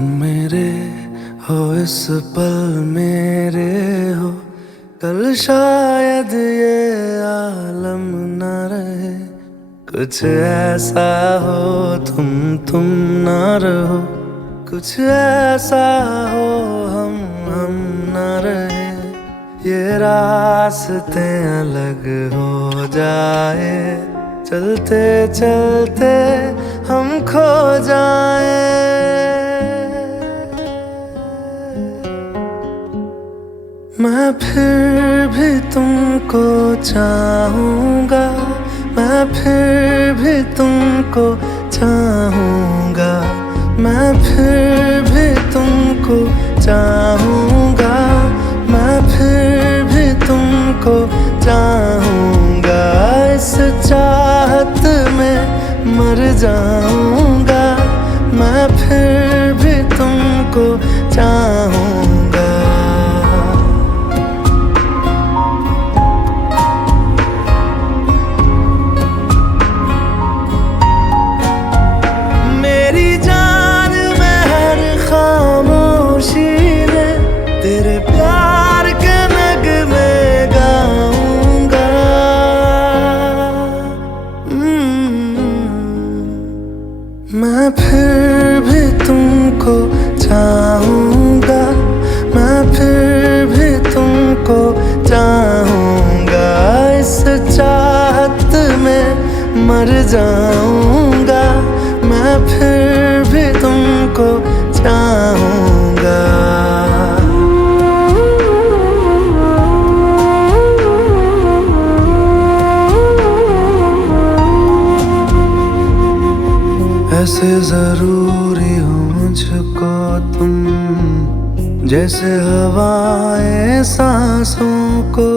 तुम मेरे हो इस पल मेरे हो, कल शायद ये आलम न रहे। कुछ ऐसा हो तुम न रहो, कुछ ऐसा हो हम न रहे। ये रास्ते अलग हो जाए, चलते चलते हम खो जाए। मैं फिर भी तुमको चाहूँगा, मैं फिर भी तुमको चाहूँगा, मैं फिर भी तुमको चाहूँगा, मैं फिर भी तुमको चाहूँगा। इस चाहत में मर जाऊँगा, मैं फिर भी तुमको चाहूँगा। मेरी जान में हर खामोशी में तेरे प्यार के नगमे गाऊंगा। मैं फिर भी तुमको चाहूँगा, मैं फिर भी तुमको चाहूँगा। इस चाहत में मर जाऊँगा, मैं फिर भी तुमको चाहूँगा। ऐसे जरूरी हो मुझको तुम, जैसे हवाएं सांसों को।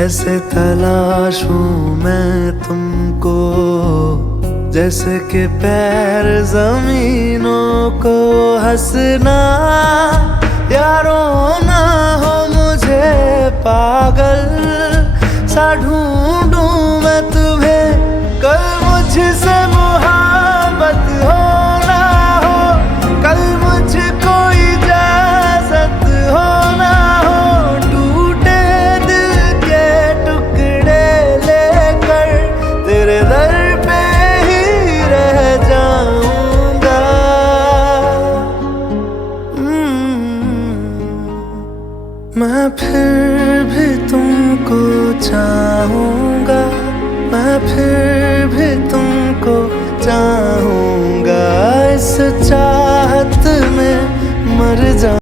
ऐसे तलाशूं मैं तुमको, जैसे कि पैर जमीनों को। हंसना या रोना हो मुझे पागल सा ढूंढूं मैं तुम्हें। कल मुझसे मोहब्बत हो ना हो, कल मुझको इजाजत हो ना हो। टूटे दिल के टुकड़े लेकर तेरे दर पे ही रह जाऊंगा। मैं फिर भी तुमको चाहूँगा, मैं फिर भी तुमको चाहूँगा। इस चाहत में मर जा।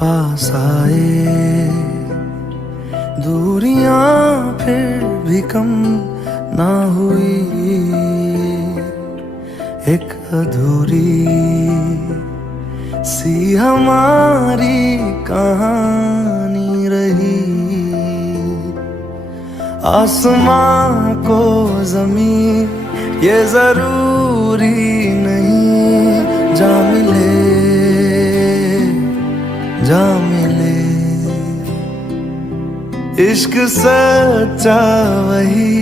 पास आए दूरियां फिर भी कम ना हुई, एक अधूरी सी हमारी कहानी रही। आसमां को जमीन ये जरूरी नहीं, जा मिले जा मिले। इश्क सच्चा वही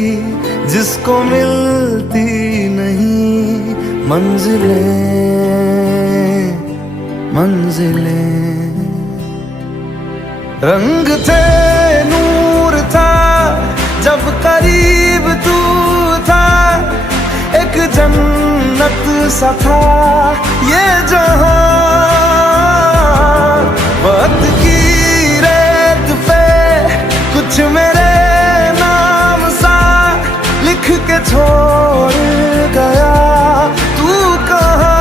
जिसको मिलती नहीं मंजिलें मंजिलें। रंग थे नूर था जब करीब तू था, एक जन्नत सा था ये जहां। वक्त की रेत पे कुछ मेरे नाम सा लिख के छोड़ गया तू कहाँ।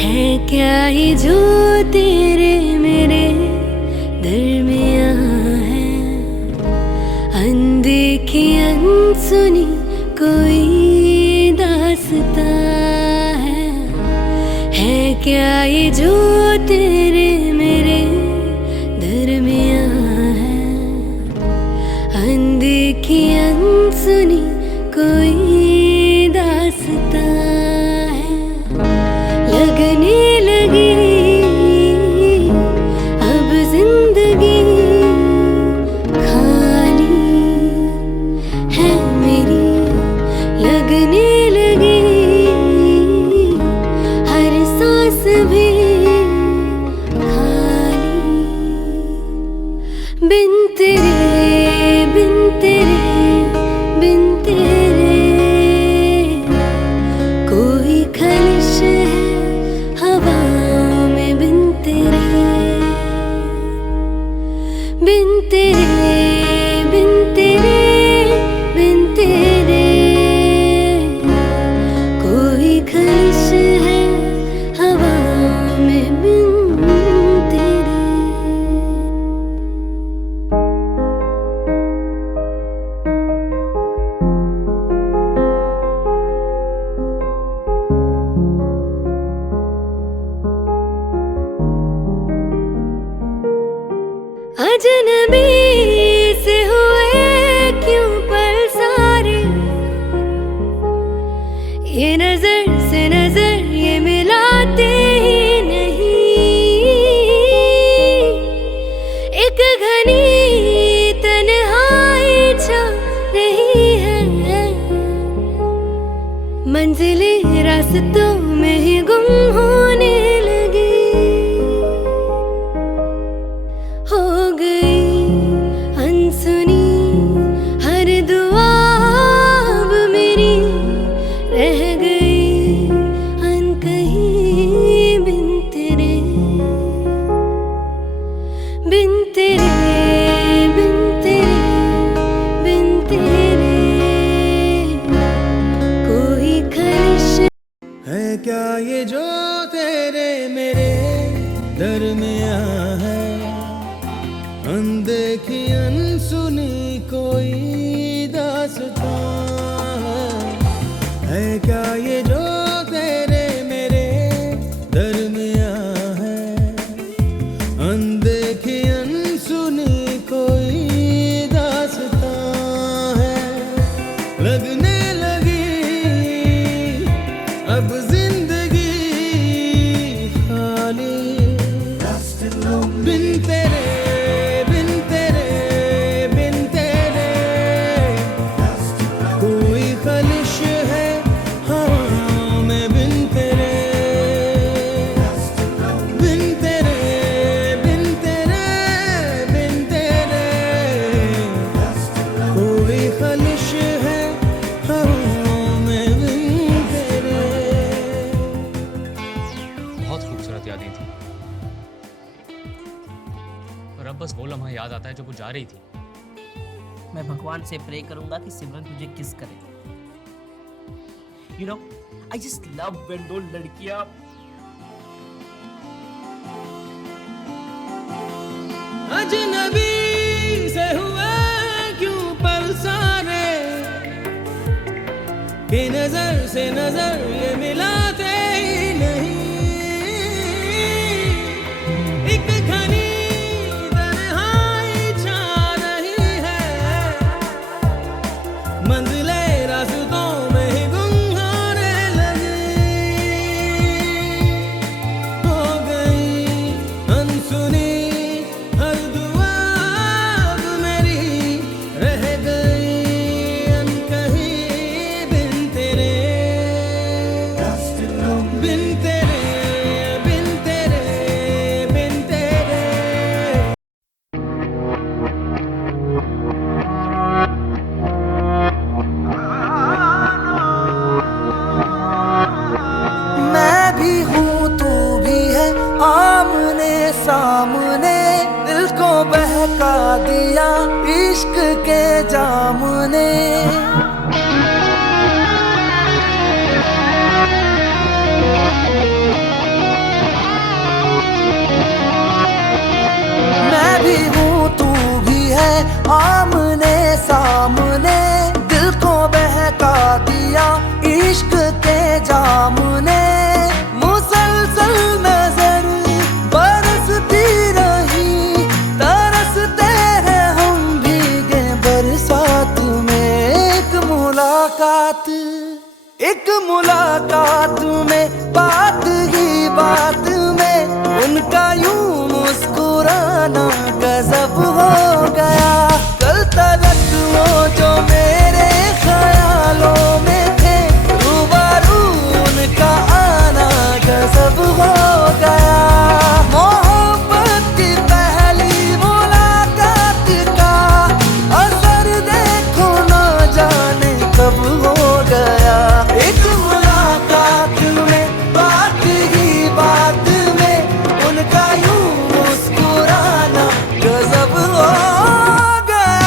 है क्या ये जो तेरे मेरे दरमियां है, अनदेखी अनसुनी कोई दास्तां है क्या ये जो तेरे मेरे दरमियां है, अनदेखी अनसुनी कोई दास्तां है। लगने लगी अब जिंदगी खाली है मेरी, लगने लगी हर सांस भी खाली। बिन तेरे बिन तेरे बिन तेरे कोई खलिश है हवाओं में, बिन तेरे बिन तेरे बिन तेरे बिन तेरे कोई खलिश है हवाओं में, बिन तेरे। अजनबी से हुए क्यों पल सारे, ये नजर से नजर ये मिलाते ही नहीं। एक घनी तन्हाई छा रही है, मंजिलें रास्तों में ही गुम होने लगी। हो गई अनसुनी हर दुआ अब मेरी, रह गई अनकही बिन तेरे बिन तेरे बिन तेरे बिन तेरे कोई खलिश है क्या ये जो तेरे मेरे दरमियां है, अनदेखी अनसुनी कोई दास्तां है क्या ये जो तेरे मेरे दरमियां है, अनदेखी अनसुनी कोई दास्तां है। लगने लगी अब जिंदगी खाली, बिन तेरे बिन तेरे बिन तेरे कोई खलिश है हवाओं में, बिन तेरे बिन तेरे बिन तेरे बिन तेरे कोई खलिश है हवाओं में, बिन तेरे। बहुत खूबसूरत यादें थी, और अब बस वो लम्हा याद आता है जब वो जा रही थी। मैं भगवान से प्रे करूंगा कि सिमरन तुझे किस करे। You know I just love when दो लड़कियां अजनबी से हुए क्यों पल सारे, कि नजर से नजर ये मिलाते ही नहीं। एक घनी तन्हाई छा रही है, मंजिलें रास्तों में ही गुम होने लगी। हो गई अनसुनी हर दुआ अब मेरी, रह गई अनकही बिन तेरे बिन तेरे बिन तेरे बिन तेरे। मैं भी हूँ तू भी है, आमने सामने दिल को बहका दिया इश्क के जाम ने। इश्क के जाम ने मुसलसल नजर बरसती रही, तरसते हैं हम भीगे बरसात में। एक मुलाकात में बात ही बात में उनका यूं मुस्कुराना गजब हो गया। कल तलक वो जो मेरे ख्यालों में थे, रूबरू उनका आना गजब हो गया। मोहब्बत की पहली मुलाकात का असर देखो ना जाने कब हो गया। एक मुलाकात में बात ही बात में उनका यूं मुस्कुराना गजब हो गया।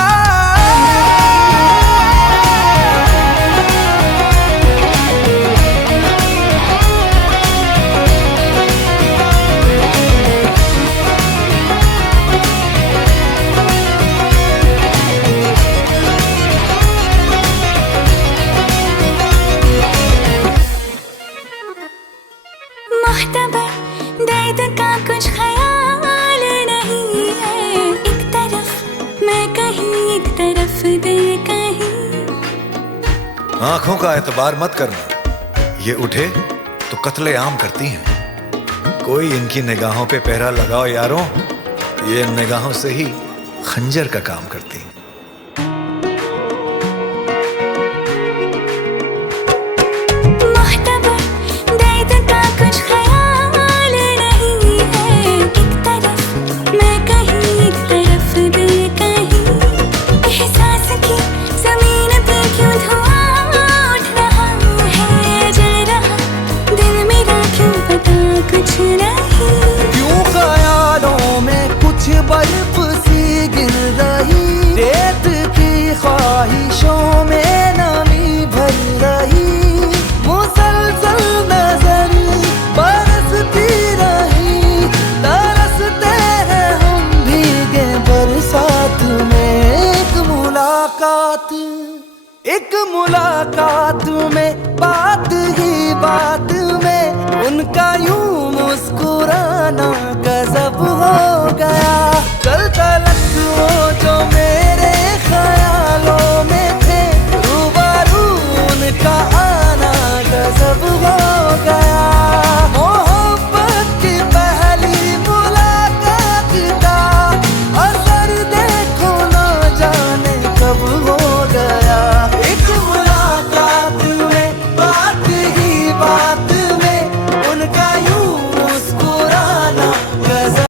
मुख्तबर दर्द का कुछ ख्याल नहीं है, एक तरफ मैं कहीं एक तरफ दिल कहीं। आंखों का एतबार मत करना, ये उठे तो कत्ले आम करती हैं। कोई इनकी निगाहों पे पहरा लगाओ यारों, ये इन निगाहों से ही खंजर का काम करती हैं। बर्फ सी गिर रही, रेत की ख्वाहिशों में नमी भर रही। मुसलसल नजर बरसती रही, तरसते हैं हम भीगे बरसात में। एक मुलाकात में बात ही बात में उनका यूं मुस्कुराना